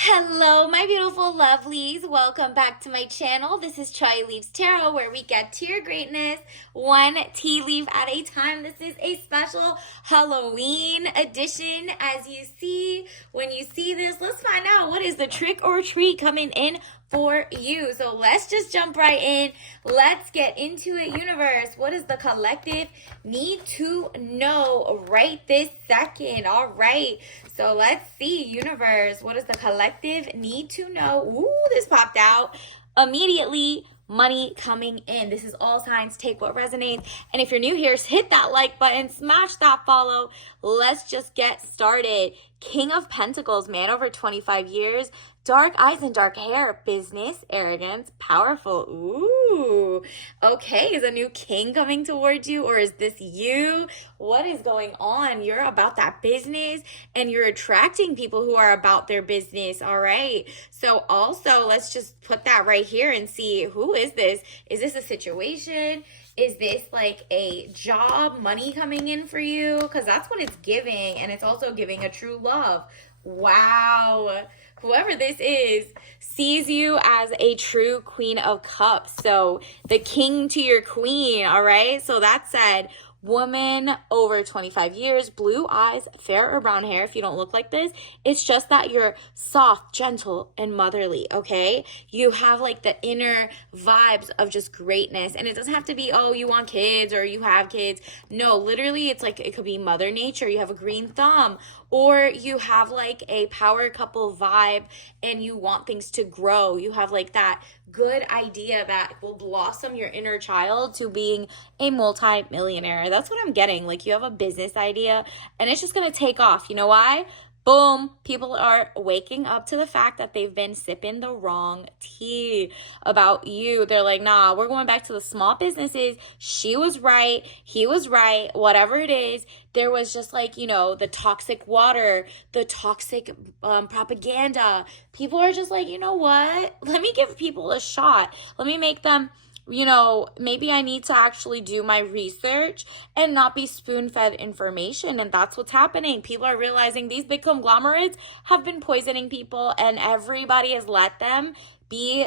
Hello, my beautiful lovelies. Welcome back to my channel. This is Chai Leaves Tarot, where we get to your greatness one tea leaf at a time. This is a special Halloween edition. As you see, when you see this, let's find out what is the trick or treat coming in for you. So let's just jump right in. Let's get into it, universe. What does the collective need to know right this second? All right. So let's see, universe. What does the collective need to know? Ooh, this popped out immediately. Money coming in. This is all signs. Take what resonates. And if you're new here, hit that like button, smash that follow. Let's just get started. King of Pentacles, man over 25 years, dark eyes and dark hair, business, arrogance, powerful. Ooh, okay. Is a new king coming towards you, or is this you? What is going on? You're about that business and you're attracting people who are about their business. All right. So also, let's just put that right here and see, who is this? Is this a situation? Is this like a job, money coming in for you? Because that's what it's giving. And it's also giving a true love. Wow. Whoever this is sees you as a true Queen of Cups. So the king to your queen. All right. So that said, woman over 25 years, blue eyes, fair or brown hair. If you don't look like this, it's just that you're soft, gentle, and motherly, okay? You have like the inner vibes of just greatness. And it doesn't have to be, oh, you want kids or you have kids. No, literally, it's like it could be Mother Nature. You have a green thumb, or you have like a power couple vibe and you want things to grow. You have like that good idea that will blossom your inner child to being a multi-millionaire. That's what I'm getting. Like, you have a business idea and it's just going to take off. You know why? Boom, people are waking up to the fact that they've been sipping the wrong tea about you. They're like, nah, we're going back to the small businesses. She was right. He was right. Whatever it is, there was just like, the toxic water, the toxic propaganda. People are just like, you know what? Let me give people a shot. Let me make them, maybe I need to actually do my research and not be spoon-fed information. And that's what's happening. People are realizing these big conglomerates have been poisoning people, and everybody has let them be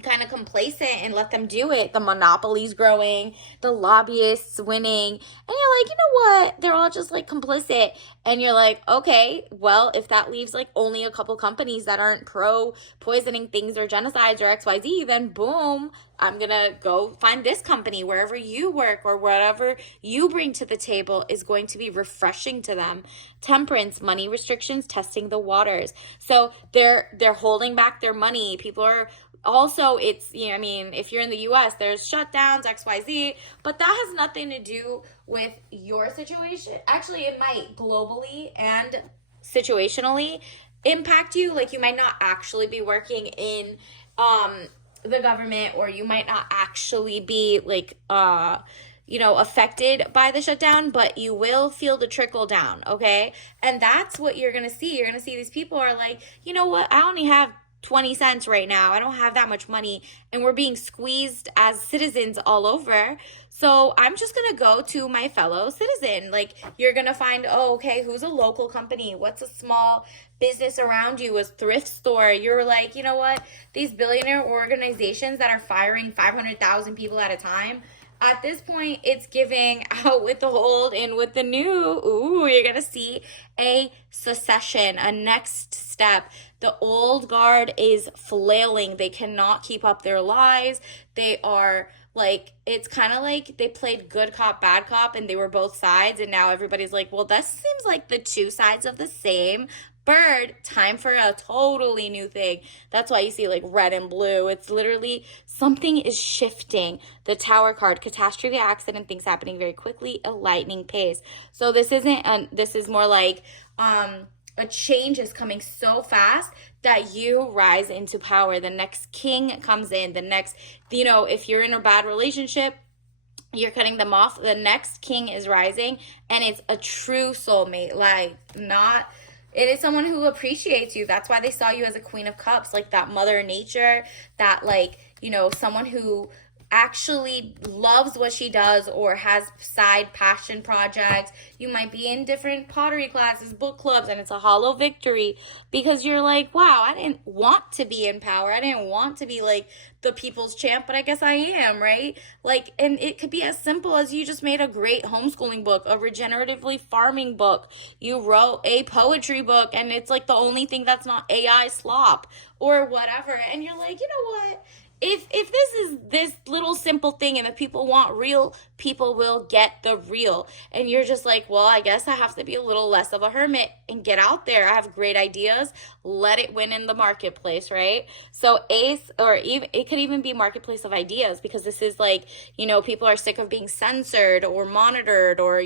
kind of complacent and let them do it. The monopolies growing, the lobbyists winning, and you're like, you know what? They're all just like complicit. And you're like, okay, well, if that leaves like only a couple companies that aren't pro poisoning things or genocides or XYZ, then boom, I'm gonna go find this company. Wherever you work or whatever you bring to the table is going to be refreshing to them. Temperance, money restrictions, testing the waters. So they're holding back their money. People are also, it's, if you're in the US, there's shutdowns, XYZ, but that has nothing to do with your situation. Actually, it might globally and situationally impact you. Like, you might not actually be working in the government, or you might not actually be like affected by the shutdown, but you will feel the trickle down, okay? And that's what you're gonna see. You're gonna see these people are like, you know what, I only have 20 cents right now. I don't have that much money, and we're being squeezed as citizens all over. So I'm just going to go to my fellow citizen. Like, you're going to find, oh, okay, who's a local company? What's a small business around you? A thrift store? You're like, you know what? These billionaire organizations that are firing 500,000 people at a time, at this point, it's giving out with the old and with the new. Ooh, you're going to see a secession, a next step. The old guard is flailing. They cannot keep up their lies. They are like, it's kind of like they played good cop, bad cop, and they were both sides. And now everybody's like, well, this seems like the two sides of the same bird. Time for a totally new thing. That's why you see like red and blue. It's literally something is shifting. The Tower card, catastrophe, accident, things happening very quickly, a lightning pace. So this is more like a change is coming so fast that you rise into power. The next king comes in. The next, if you're in a bad relationship, you're cutting them off. The next king is rising, and it's a true soulmate. It is someone who appreciates you. That's why they saw you as a Queen of Cups, like that Mother Nature, that someone who actually loves what she does or has side passion projects. You might be in different pottery classes, book clubs, and it's a hollow victory because you're like, wow, I didn't want to be in power. I didn't want to be like the people's champ, but I guess I am, right? Like, and it could be as simple as you just made a great homeschooling book, a regeneratively farming book. You wrote a poetry book, and it's like the only thing that's not AI slop or whatever. And you're like, you know what? If this is this little simple thing and if people want real, people will get the real. And you're just like, well, I guess I have to be a little less of a hermit and get out there. I have great ideas. Let it win in the marketplace, right? So ACE, or even it could even be marketplace of ideas, because this is like, people are sick of being censored or monitored, or,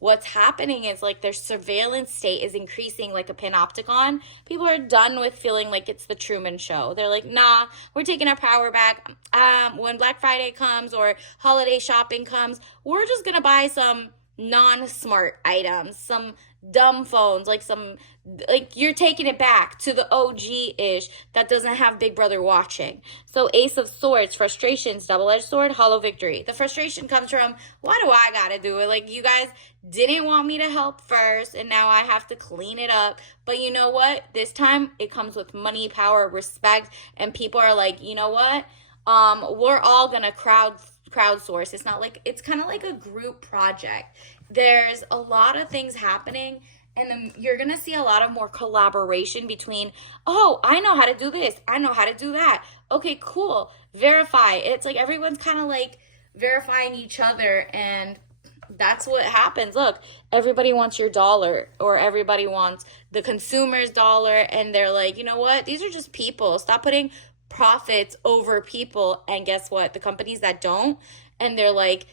what's happening is like their surveillance state is increasing like a panopticon. People are done with feeling like it's the Truman Show. They're like, nah, we're taking our power back. When Black Friday comes or holiday shopping comes, we're just gonna buy some non-smart items, some dumb phones, like you're taking it back to the OG-ish that doesn't have Big Brother watching. So Ace of Swords, frustrations, double-edged sword, hollow victory. The frustration comes from, why do I gotta do it? Like, you guys didn't want me to help first, and now I have to clean it up. But you know what? This time it comes with money, power, respect, and people are like, you know what? We're all gonna crowdsource. It's not like, it's kind of like a group project. There's a lot of things happening, and then you're going to see a lot of more collaboration between, oh, I know how to do this. I know how to do that. Okay, cool. Verify. It's like everyone's kind of like verifying each other, and that's what happens. Look, everybody wants your dollar, or everybody wants the consumer's dollar, and they're like, you know what? These are just people. Stop putting profits over people. And guess what? The companies that don't, and they're like,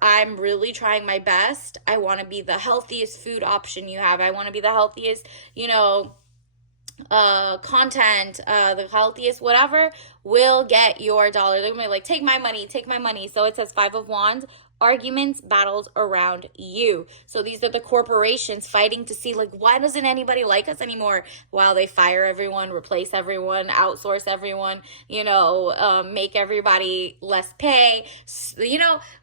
I'm really trying my best. I want to be the healthiest food option you have. I want to be the healthiest, content, the healthiest whatever, will get your dollar. They're gonna be like, take my money, take my money. So it says Five of Wands, arguments, battles around you. So these are the corporations fighting to see, like, why doesn't anybody like us anymore? Well, they fire everyone, replace everyone, outsource everyone, make everybody less pay.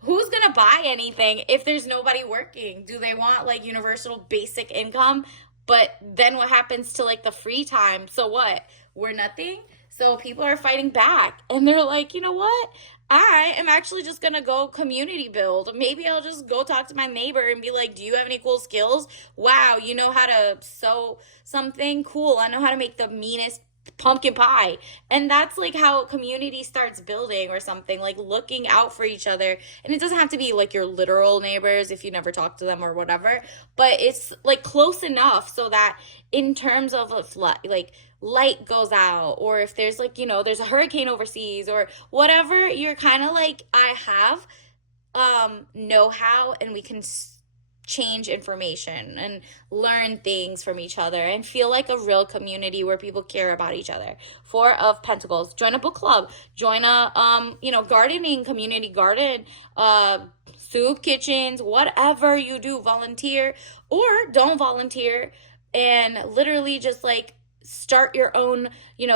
Who's gonna buy anything if there's nobody working? Do they want like universal basic income? But then what happens to like the free time? So what? We're nothing? So people are fighting back, and they're like, you know what? I am actually just going to go community build. Maybe I'll just go talk to my neighbor and be like, do you have any cool skills? Wow, you know how to sew something? Cool. I know how to make the meanest pumpkin pie. And that's like how community starts building, or something, like looking out for each other. And it doesn't have to be like your literal neighbors if you never talk to them or whatever, but it's like close enough so that in terms of like light goes out, or if there's like, there's a hurricane overseas or whatever, you're kind of like, I have know-how, and we can change information and learn things from each other and feel like a real community where people care about each other. Four of Pentacles, join a book club, join a gardening community garden, soup kitchens, whatever you do, volunteer or don't volunteer, and literally just like start your own,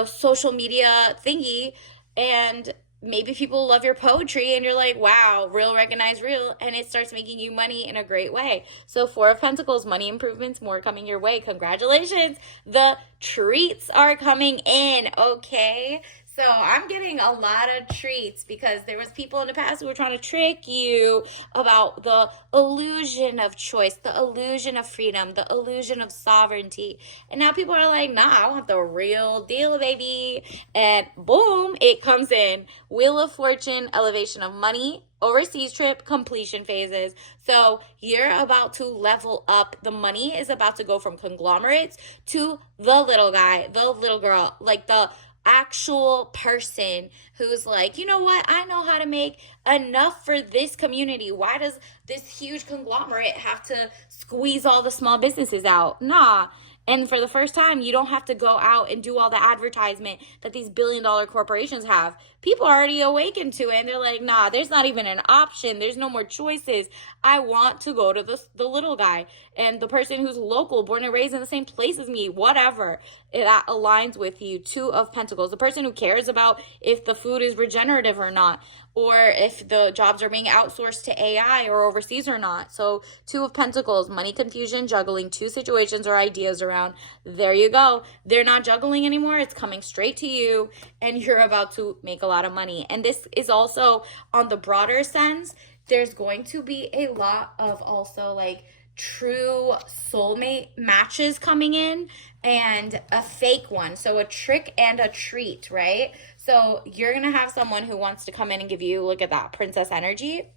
social media thingy, and maybe people love your poetry and you're like, wow, real, recognize real, and it starts making you money in a great way. So Four of Pentacles, money improvements, more coming your way. Congratulations. The treats are coming in, okay? So I'm getting a lot of treats because there was people in the past who were trying to trick you about the illusion of choice, the illusion of freedom, the illusion of sovereignty. And now people are like, nah, I want the real deal, baby. And boom, it comes in. Wheel of Fortune, elevation of money, overseas trip, completion phases. So you're about to level up. The money is about to go from conglomerates to the little guy, the little girl, like the actual person who's like, you know what, I know how to make enough for this community. Why does this huge conglomerate have to squeeze all the small businesses out? Nah. And for the first time, you don't have to go out and do all the advertisement that these billion-dollar corporations have. People are already awakened to it, and they're like, nah, there's not even an option. There's no more choices. I want to go to the little guy and the person who's local, born and raised in the same place as me, whatever. That aligns with you. Two of Pentacles, the person who cares about if the food is regenerative or not, or if the jobs are being outsourced to AI or overseas or not. So Two of Pentacles, money confusion, juggling two situations or ideas around. There you go. They're not juggling anymore. It's coming straight to you, and you're about to make a lot of money. And this is also on the broader sense. There's going to be a lot of also like true soulmate matches coming in and a fake one. So a trick and a treat, right? So you're going to have someone who wants to come in and give you, look at that, princess energy.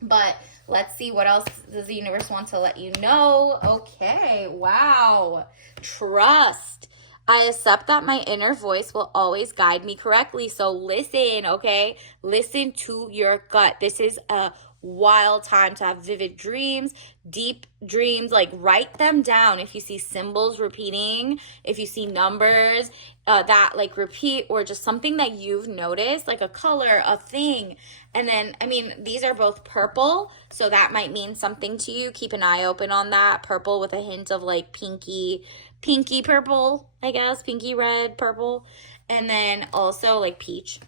But let's see, what else does the universe want to let you know? Okay, wow. Trust. I accept that my inner voice will always guide me correctly. So listen, okay? Listen to your gut. This is a wild time to have vivid dreams, deep dreams. Like, write them down. If you see symbols repeating, if you see numbers that like repeat, or just something that you've noticed, like a color, a thing. And then, I mean, these are both purple, so that might mean something to you. Keep an eye open on that. Purple with a hint of like pinky purple, I guess, pinky red purple. And then also like peach.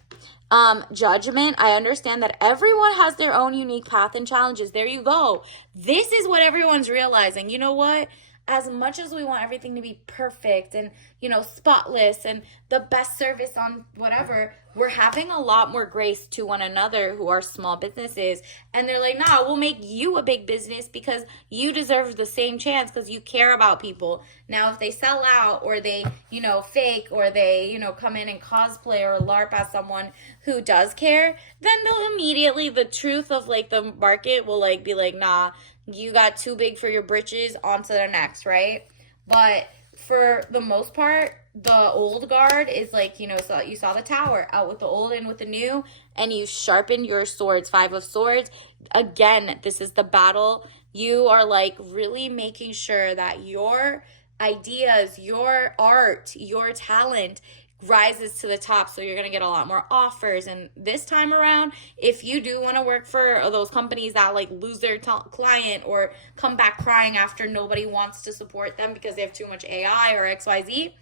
Judgment. I understand that everyone has their own unique path and challenges. There you go. This is what everyone's realizing. You know what? As much as we want everything to be perfect and, you know, spotless and the best service on whatever, we're having a lot more grace to one another who are small businesses. And they're like, nah, we'll make you a big business because you deserve the same chance because you care about people. Now, if they sell out or they, you know, fake, or they, you know, come in and cosplay or LARP as someone who does care, then they'll immediately, the truth of like the market will like be like, nah, you got too big for your britches, on to the next, right? But for the most part, the old guard is like, you know, so you saw the Tower, out with the old and with the new, and you sharpened your swords. Five of Swords. Again, this is the battle. You are like really making sure that your ideas, your art, your talent rises to the top, so you're going to get a lot more offers. And this time around, if you do want to work for those companies that like lose their client or come back crying after nobody wants to support them because they have too much AI or XYZ,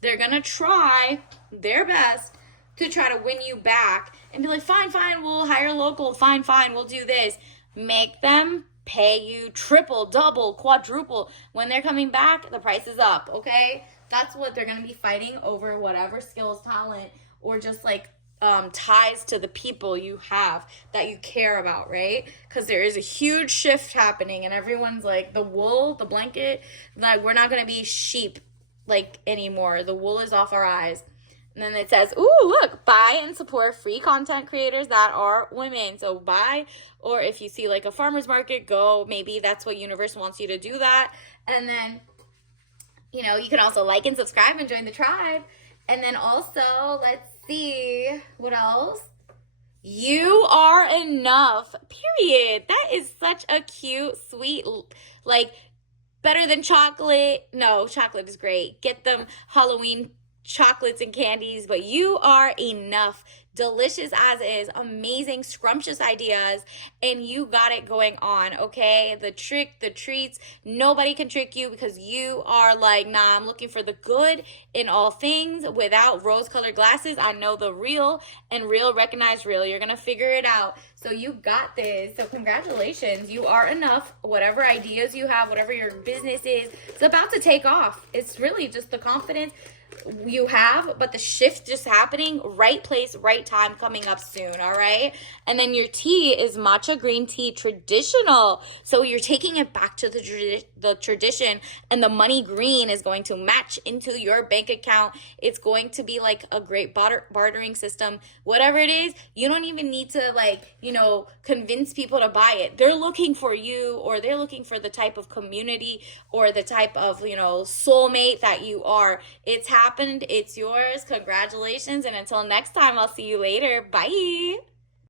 they're going to try their best to try to win you back and be like, fine, we'll hire local, fine, we'll do this. Make them pay you triple, double, quadruple. When they're coming back, the price is up, okay? That's what they're going to be fighting over, whatever skills, talent, or just like ties to the people you have that you care about, right? Because there is a huge shift happening, and everyone's like, the wool, the blanket, like, we're not going to be sheep like anymore. The wool is off our eyes. And then it says, ooh, look, buy and support free content creators that are women. So buy, or if you see like a farmer's market, go. Maybe that's what universe wants you to do that. And then, you know, you can also like and subscribe and join the tribe. And then also, let's see, what else? You are enough, period. That is such a cute, sweet, like, better than chocolate. No, chocolate is great. Get them Halloween chocolates and candies, but you are enough. Delicious as is, amazing, scrumptious ideas, and you got it going on, okay? The trick, the treats, nobody can trick you because you are like, nah, I'm looking for the good in all things without rose-colored glasses. I know the real, and real recognize real. You're gonna figure it out. So you got this. So congratulations. You are enough. Whatever ideas you have, whatever your business is, it's about to take off. It's really just the confidence you have, but the shift just happening. Right place, right time, coming up soon. All right. And then your tea is matcha green tea, traditional. So you're taking it back to the tradition, and the money green is going to match into your bank account. It's going to be like a great bartering system. Whatever it is, you don't even need to like, you know, convince people to buy it. They're looking for you, or they're looking for the type of community or the type of, you know, soulmate that you are. It's happened. It's yours. Congratulations. And until next time, I'll see you later. Bye.